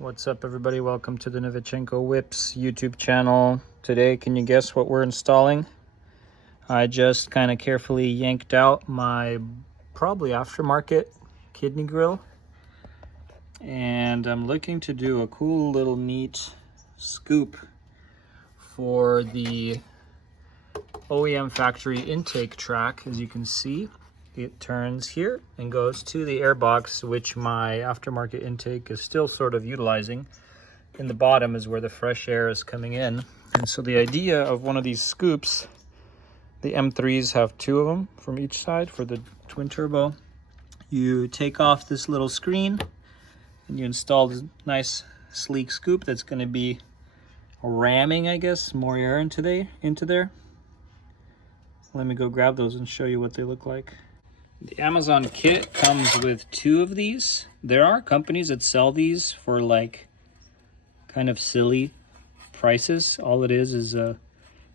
What's up, everybody? Welcome to the Novichenko Whips YouTube channel. Today, can you guess what we're installing? I just kind of carefully yanked out my probably aftermarket kidney grill, and I'm looking to do a cool little neat scoop for the OEM factory intake track. As you can see, it turns here and goes to the air box, which my aftermarket intake is still sort of utilizing. In the bottom is where the fresh air is coming in. And so the idea of one of these scoops, the M3s have two of them from each side for the twin turbo. You take off this little screen and you install this nice sleek scoop that's going to be ramming, I guess, more air into there. Let me go grab those and show you what they look like. The Amazon kit comes with two of these. There are companies that sell these for like kind of silly prices. All it is a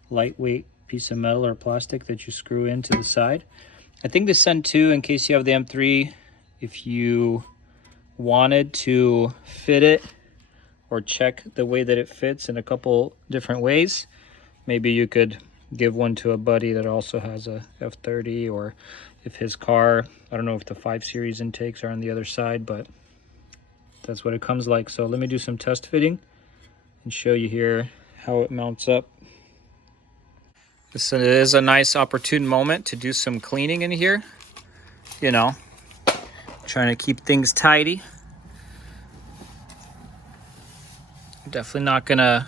lightweight piece of metal or plastic that you screw into the side. I think they send two in case you have the M3. If you wanted to fit it or check the way that it fits in a couple different ways, maybe you could give one to a buddy that also has a F30, or if his car, I don't know if the 5 Series intakes are on the other side, but that's what it comes like. So let me do some test fitting and show you here how it mounts up. This is a nice opportune moment to do some cleaning in here. You know, trying to keep things tidy. Definitely not gonna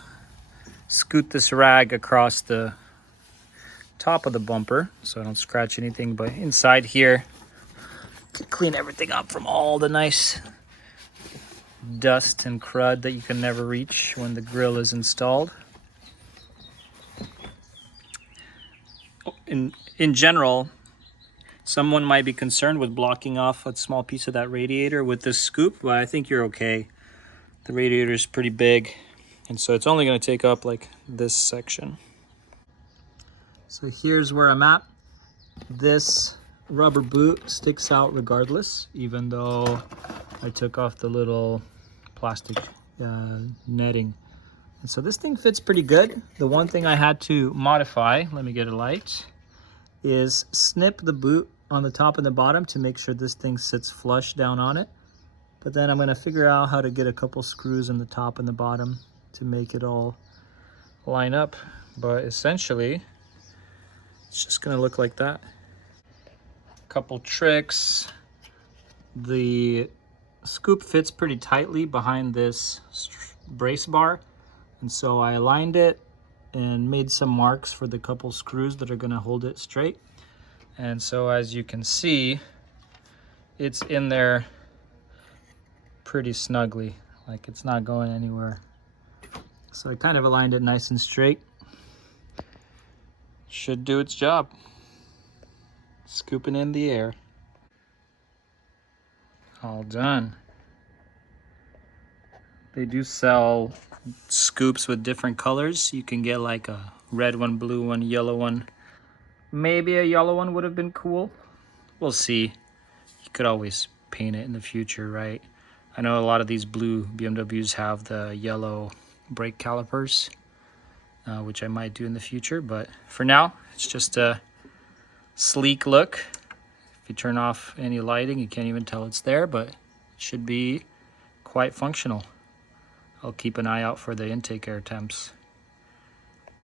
scoot this rag across the top of the bumper so I don't scratch anything, but inside here to clean everything up from all the nice dust and crud that you can never reach when the grill is installed. In general, someone might be concerned with blocking off a small piece of that radiator with this scoop, but I think you're okay. The radiator is pretty big, and so it's only going to take up like this section. So here's where I'm at. This rubber boot sticks out regardless, even though I took off the little plastic netting. And so this thing fits pretty good. The one thing I had to modify, let me get a light, is snip the boot on the top and the bottom to make sure this thing sits flush down on it. But then I'm going to figure out how to get a couple screws in the top and the bottom to make it all line up. But essentially, it's just going to look like that. Couple tricks. The scoop fits pretty tightly behind this brace bar, and so I aligned it and made some marks for the couple screws that are going to hold it straight. And so as you can see, it's in there pretty snugly, like it's not going anywhere. So I kind of aligned it nice and straight. Should do its job. Scooping in the air. All done. They do sell scoops with different colors. You can get like a red one, blue one, yellow one. Maybe a yellow one would have been cool. We'll see. You could always paint it in the future, right? I know a lot of these blue BMWs have the yellow brake calipers, which I might do in the future, but for now, it's just a sleek look. If you turn off any lighting, you can't even tell it's there, but it should be quite functional. I'll keep an eye out for the intake air temps.